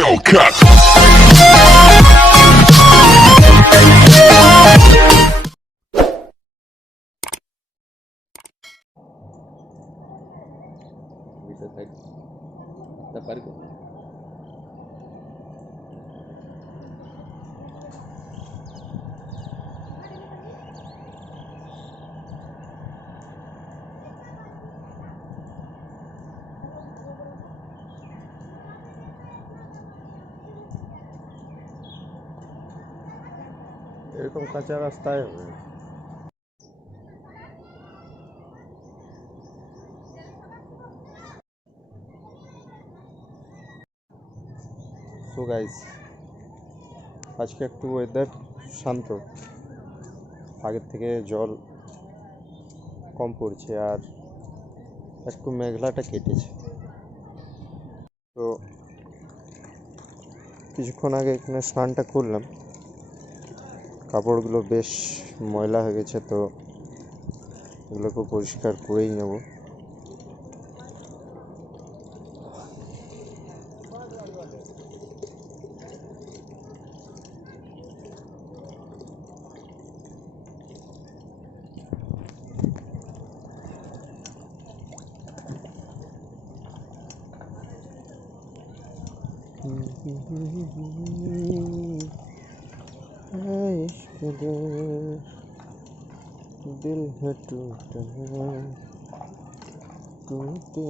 Hellcat. এরকম কাঁচা রাস্তায় হবে। সো গাইস, আজকে একটু ওয়েদার শান্ত, আগের থেকে জল কম পড়ছে আর একটু মেঘলাটা কেটেছে। তো কিছুক্ষণ আগে এখানে স্নানটা করলাম, কাপড়গুলো বেশ ময়লা হয়ে গেছে, তো এগুলোকে পরিষ্কার করেই নেব। दिल है टूटा टूटे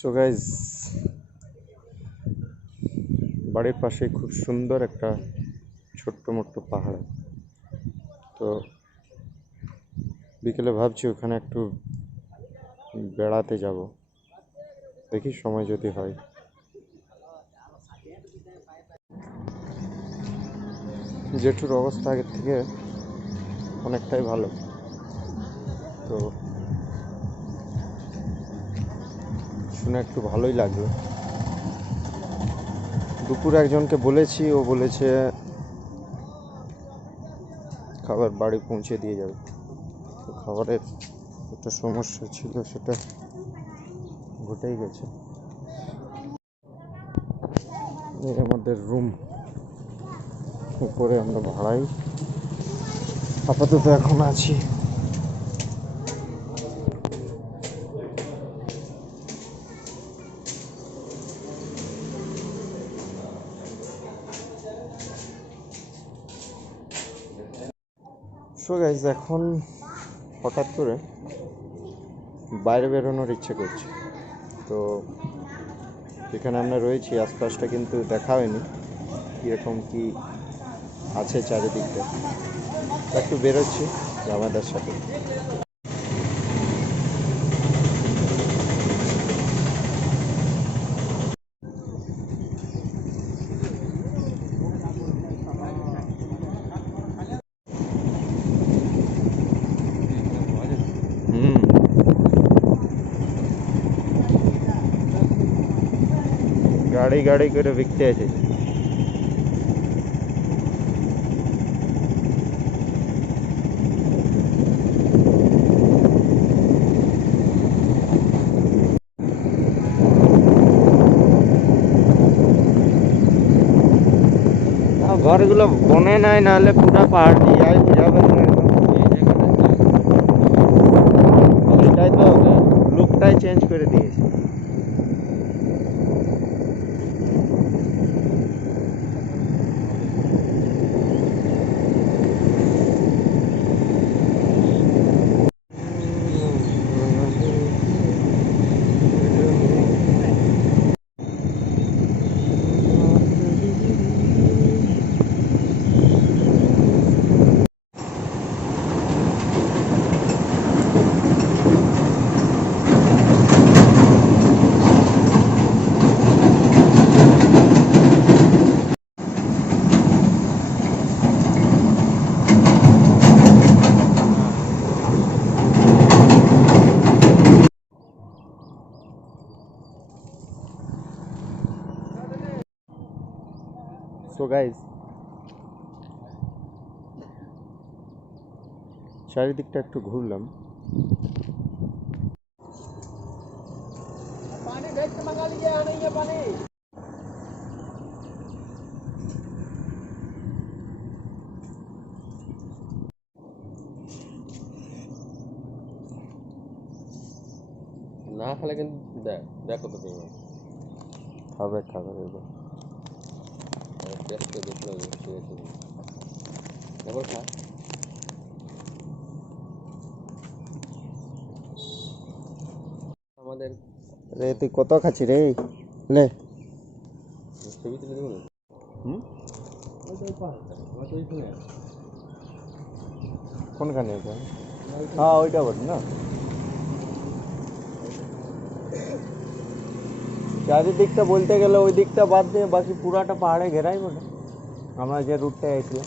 সো গাইজ, বাড়ির পাশে খুব সুন্দর একটা ছোট্ট মোট্ট পাহাড়। তো বিকেলে ভাবছি ওখানে একটু বেড়াতে যাব, দেখি সময় যদি হয়। জেঠুর অবস্থা আগের থেকে অনেকটাই ভালো, তো শুনে একটু ভালোই লাগলো। দুপুর একজনকে বলেছি, ও বলেছে খাবার বাড়ি পৌঁছে দিয়ে যাবে। তো খাবারের একটা সমস্যা ছিল, সেটা ঘটেই গেছে। এই আমাদের রুম, উপরে আমরা ভাড়াই আপাতত এখন আছি। সো গাইজ, এখন হঠাৎ করে বাইরে বেরোনোর ইচ্ছে করছে। তো যেখানে আমরা রয়েছি আশপাশটা কিন্তু দেখা হয়নি, কীরকম কী আছে চারিদিকটা। একটু বেরোচ্ছি আমাদের সাথে। হুম, গাড়ি গাড়ি করে বিকতে আছে। ঘরগুলো বনে নাই, নাহলে পুরা পাহাড় দিয়ে যাবে না একদম। এটাই তো লুকটাই চেঞ্জ করে দিয়েছে। সো গাইজ, চারিদিকটা একটু ঘুরলাম। না খেলে কিন্তু দেখ দেখ কত পরিমাণ খাবে খাবে এবার। টেস্ট করে দেখলো যে ঠিক আছে এবার খা। আমাদের রে তুই কত খাচ্ছি রে? লে। ছবি তুলে দেবো। হুম, ওইটাই পাহাড় ওইটাই শুনে কোনখানে এটা? হ্যাঁ, ওইটা বট না। চারিদিকটা বলতে গেলে ওই দিকটা বাদ দিয়ে বাকি পুরাটা পাহাড়ে ঘেরাই বটে, আমরা যে রুটটা এসেছিলাম।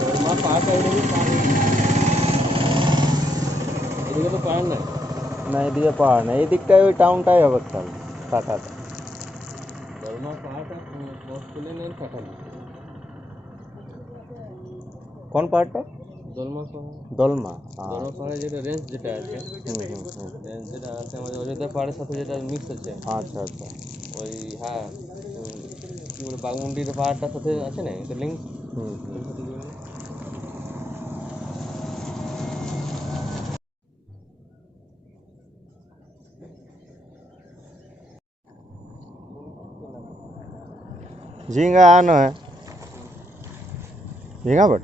দরমা পাহাড়টা এদিকে পাহাড় এদিকে তো পাহাড় নাই। না, এদিকে পাহাড় না, এই দিকটায় ওই টাউনটাই হবে তাহলে, কাটাটা। দরমা পাহাড়টা ক্রস করলে নেন কাটালি কোন পাহাড়টা? দলমা পাহাড় দলমা। দলমা পাহাড়ে যেটা রেঞ্জ যেটা আছে হুম হুম হুম। রেঞ্জ যেটা আছে আমাদের অযোধ্যা পাহাড়ের সাথে যেটা মিক্স আছে আচ্ছা আচ্ছা। ওই হ্যাঁ কি বলে বাঘমুন্ডির পাহাড়টার সাথে আছে না এটা লিঙ্ক হুম হুম। झींगा आना है, झींगा बट।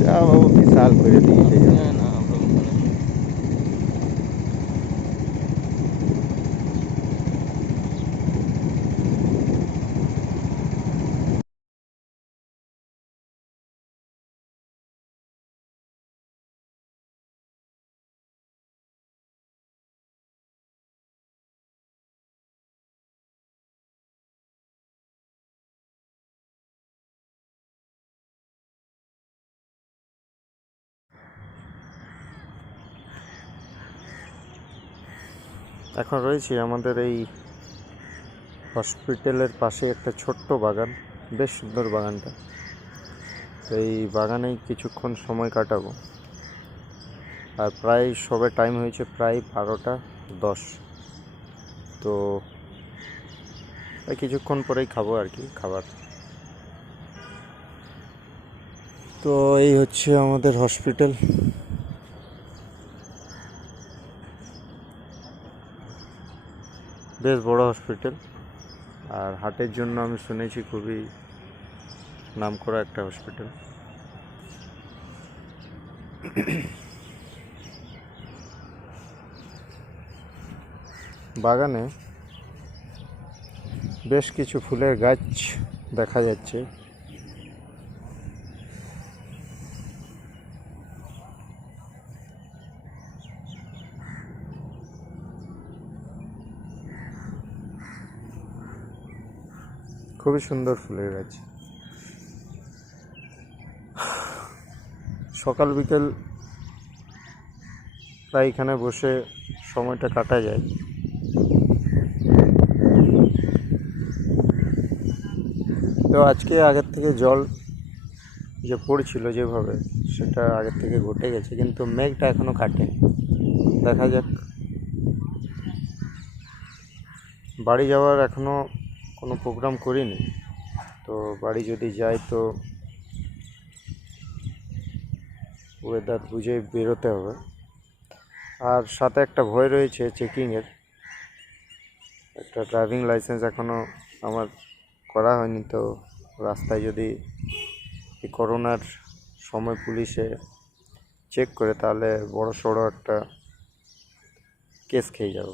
যা বাবু, বিশাল করে দিয়েছে। এখন রয়েছি আমাদের এই হসপিটালের পাশে একটা ছোট্ট বাগান, বেশ সুন্দর বাগানটা। তো এই বাগানেই কিছুক্ষণ সময় কাটাবো। আর প্রায় সবে টাইম হয়েছে প্রায় 12:10। তো কিছুক্ষণ পরেই খাবো আর কি খাবার। তো এই হচ্ছে আমাদের হসপিটাল। বেশ বড় হসপিটাল, আর হার্টের জন্য আমি শুনেছি খুবই নামকরা একটা হসপিটাল। বাগানে বেশ কিছু ফুলের গাছ দেখা যাচ্ছে। খুবই সুন্দর ফুলের গাছ। সকাল বিকেল প্রায় এখানে বসে সময়টা কাটা যায়। তো আজকে আগের থেকে জল যে পড়ছিল যেভাবে, সেটা আগের থেকে ঘটে গেছে, কিন্তু মেঘটা এখনও কাটেনি। দেখা যাক। বাড়ি যাওয়ার এখনও কোনো প্রোগ্রাম করিনি। তো বাড়ি যদি যাই তো ওয়েদার বুঝে বেরোতে হবে। আর সাথে একটা ভয় রয়েছে চেকিংয়ের। একটা ড্রাইভিং লাইসেন্স এখনও আমার করা হয়নি। তো রাস্তায় যদি এই করোনার সময় পুলিশে চেক করে, তাহলে বড় সড়ো একটা কেস খেয়ে যাব।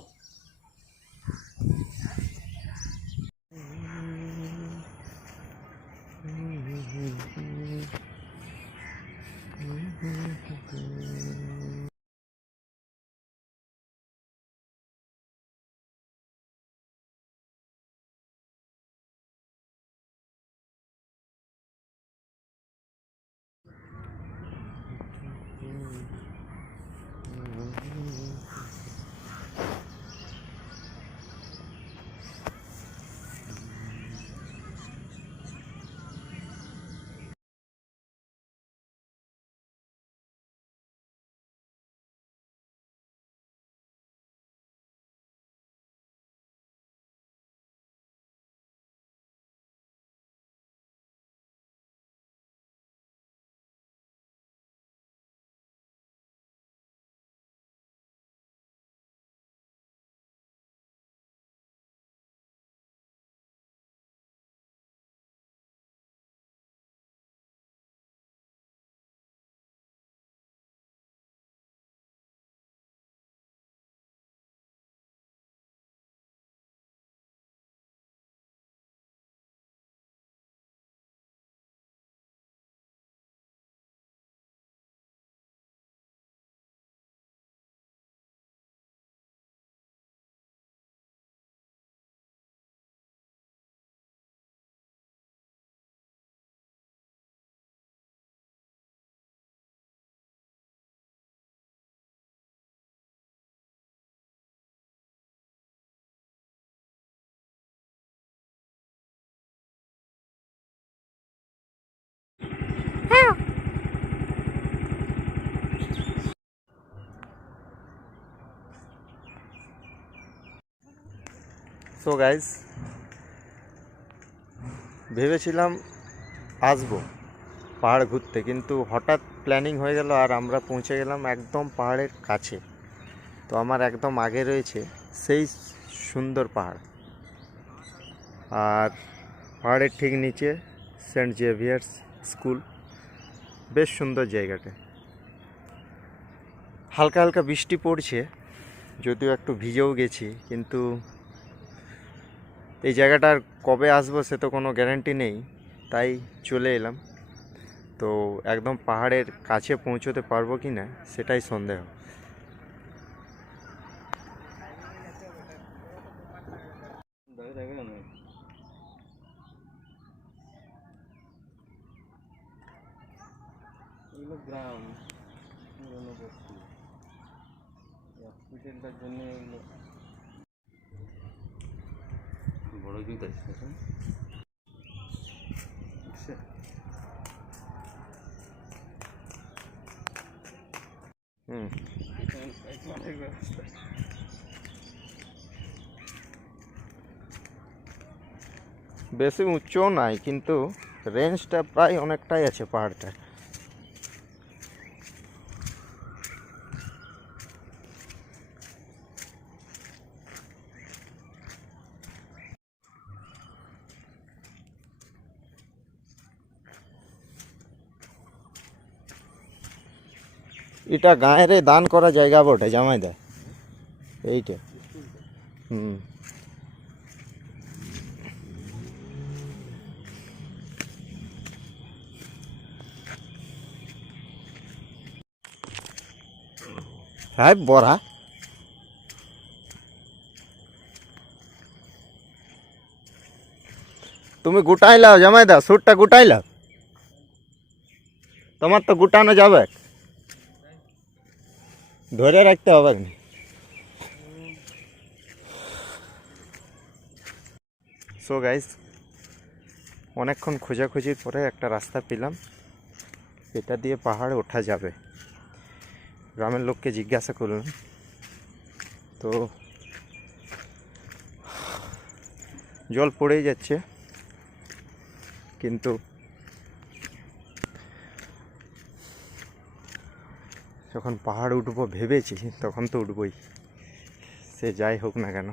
সো গাইস, ভেবেছিলাম আসবো পাহাড় ঘুরতে, কিন্তু হঠাৎ প্ল্যানিং হয়ে গেল আর আমরা পৌঁছে গেলাম একদম পাহাড়ের কাছে। তো আমার একদম আগে রয়েছে সেই সুন্দর পাহাড়, আর পাহাড়ের ঠিক নিচে সেন্ট জেভিয়ার্স স্কুল। বেশ সুন্দর জায়গাটা। হালকা হালকা বৃষ্টি পড়ছে, যদিও একটু ভিজেও গেছি, কিন্তু এই জায়গাটার কবে আসবো সে তো কোনো গ্যারান্টি নেই, তাই চলে এলাম। তো একদম পাহাড়ের কাছে পৌঁছতে পারবো কি না সেটাই সন্দেহ। গ্রাম পুরনো বস্তি, হসপিটালটার জন্য এগুলো বেশি উঁচুও নাই, কিন্তু রেঞ্জটা প্রায় অনেকটাই আছে পাহাড়টা। এটা গাঁয়ের দান করা জায়গা বটে, জামাই দেয় এইটা। হ্যাঁ বড়া, তুমি গুটাই লাও জামাই দা, সুটটা গুটাই লাও, তোমার তো গুটানো যাবে, ধরে রাখতে হবে না। সো গাইস, অনেকক্ষণ খোঁজাখুঁজির পরে একটা রাস্তা পেলাম, এটা দিয়ে পাহাড়ে ওঠা যাবে। গ্রামের লোককে জিজ্ঞাসা করলাম, তো জল পড়েই যাচ্ছে, কিন্তু যখন পাহাড় উঠবো ভেবেছি তখন তো উঠবই, সে যাই হোক না কেন।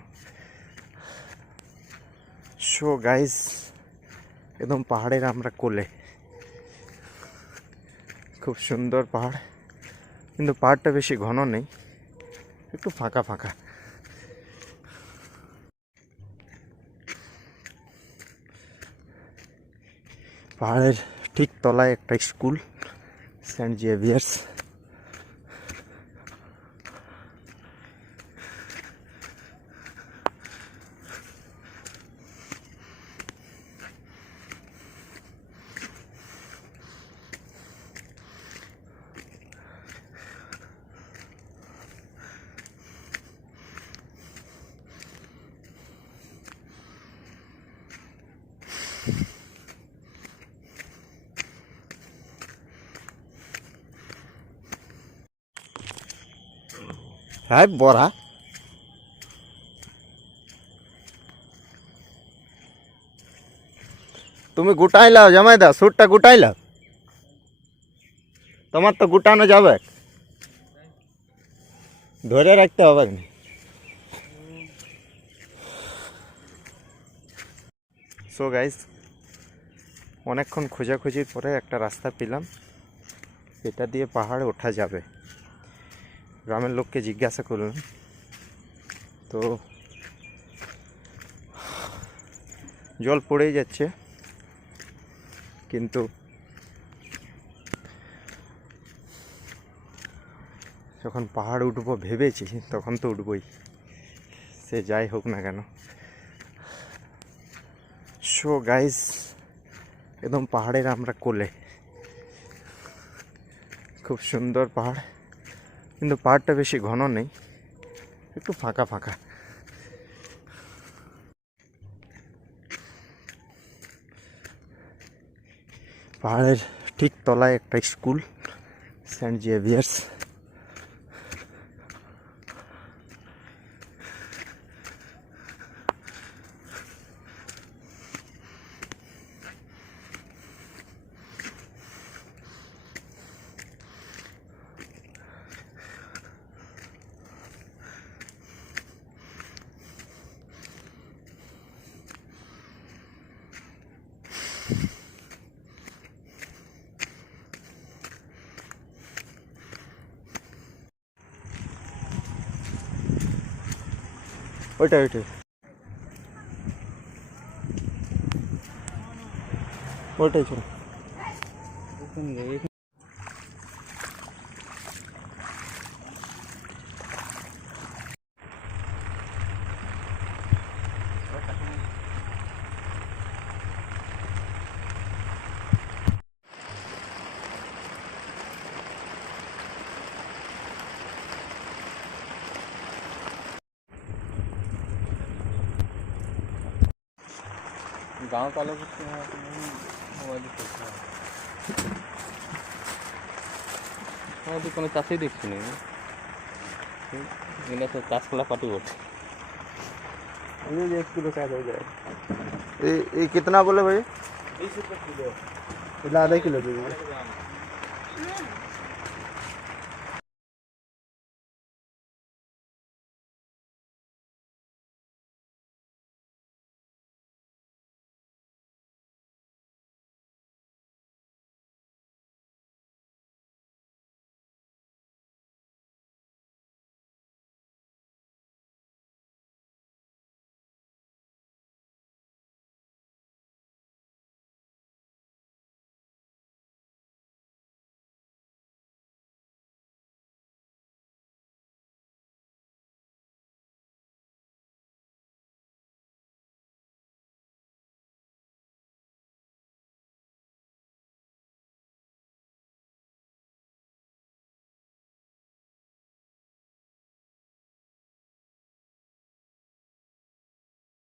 সো গাইস, একদম পাহাড়ের আমরা কোলে, খুব সুন্দর পাহাড়, কিন্তু পাহাড়টা বেশি ঘন নেই, একটু ফাঁকা ফাঁকা। পাহাড়ের ঠিক তলায় একটা স্কুল, সেন্ট জেভিয়ার্স। হ্যাঁ বড়া, তুমি গুটাই লাও জামাই দা, সুটটা গুটাই লাও, তোমার তো গুটানো যাবে, ধরে রাখতে হবে না। সো গাইস, অনেকক্ষণ খোঁজাখুঁজির পরে একটা রাস্তা পেলাম, এটা দিয়ে পাহাড়ে ওঠা যাবে। গ্রামের লোককে জিজ্ঞাসা করলাম, তো জল পড়েই যাচ্ছে, কিন্তু যখন পাহাড় উঠবো ভেবেছি তখন তো উঠবই, সে যাই হোক না কেন। সো গাইস, একদম পাহাড়ের আমরা কোলে, খুব সুন্দর পাহাড়, কিন্তু পাহাড়টা বেশি ঘন নেই, একটু ফাঁকা ফাঁকা। পাহাড়ের ঠিক তলায় একটা স্কুল, সেন্ট জেভিয়ার্স। ওইটাই ওইটাই ওইটাই চলো। गाँव का लोग मोबाइल चलता है। तो কোনো চাষই দেখছি না এগুলো তো চাষ করা পাটি বটে ये 1 किलो शायद हो जाएगा। ये कितना बोले भाई? 20 रुपये किलो। आधा किलो दे दीजिए।